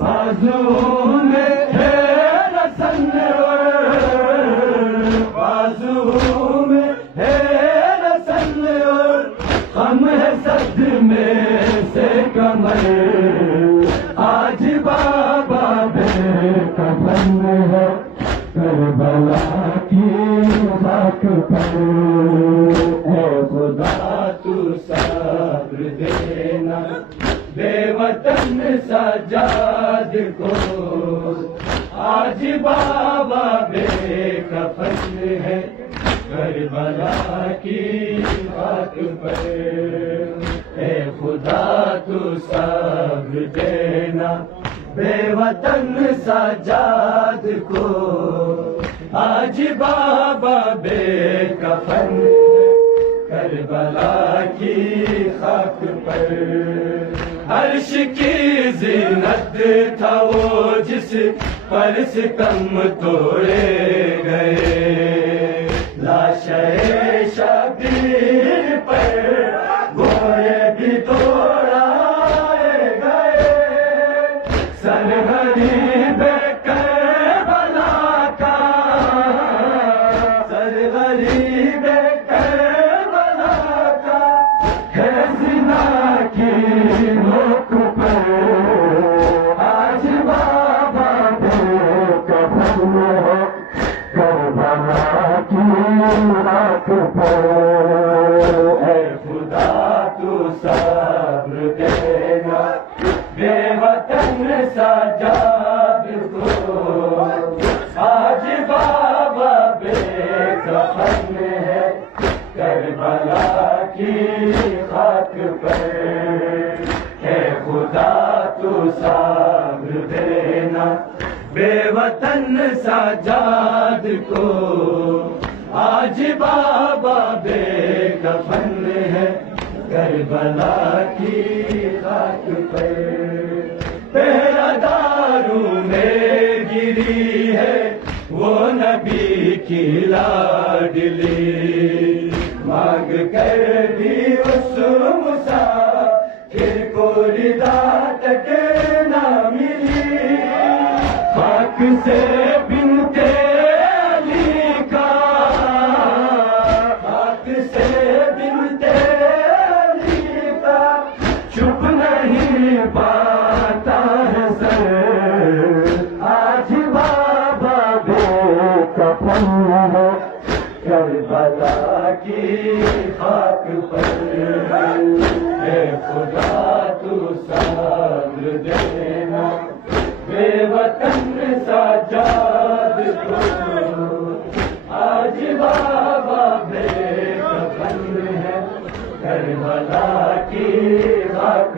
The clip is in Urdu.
بازو میں ہے رسن بازو میں ہے رسن اور غم ہے صدمے سے کمر آج بابا بے کفن ہے کربلا کی خاک پر اے خدا تو صبر دینا بے وطن سجاد کو آج بابا بے کفن ہے کربلا کی خاک پر اے خدا تو صبر دینا بے وطن سجاد کو آج بابا بے کفن کربلا کی خاک پر عرش کی زینت تھا وہ جس پر ستم توڑے گئے لاشے شبیر پر گھوڑے بھی دوڑائے گئے سر غریب کربلا کا سر غریب کربلا کا ہے زنا کی نوک پر آج بابا بے کفن ہے کربلا کی راک پر اے خدا تو صبر دینا بے وطن سجاد کو آج بابا بے کفن ہے کربلا کی خاک پر اے خدا تو صبر دینا بے وطن سجاد کو آج بابا بے کفن ہے کربلا کی خاک پر پہرا داروں میں گری ہے وہ نبی کی لاڈلی مانگ کر بھی اس مسافر کو ردا تک نہ ملی خاک سے بنتے علی کا خاک سے بنتے علی کا چھپ نہیں پاتا ہے سر آج بابا بے کفن ہے کربلا کی خاک پر اے خدا تو صبر دینا بے وطن سجاد کو آج بابا بے کفن ہے کربلا کی خاک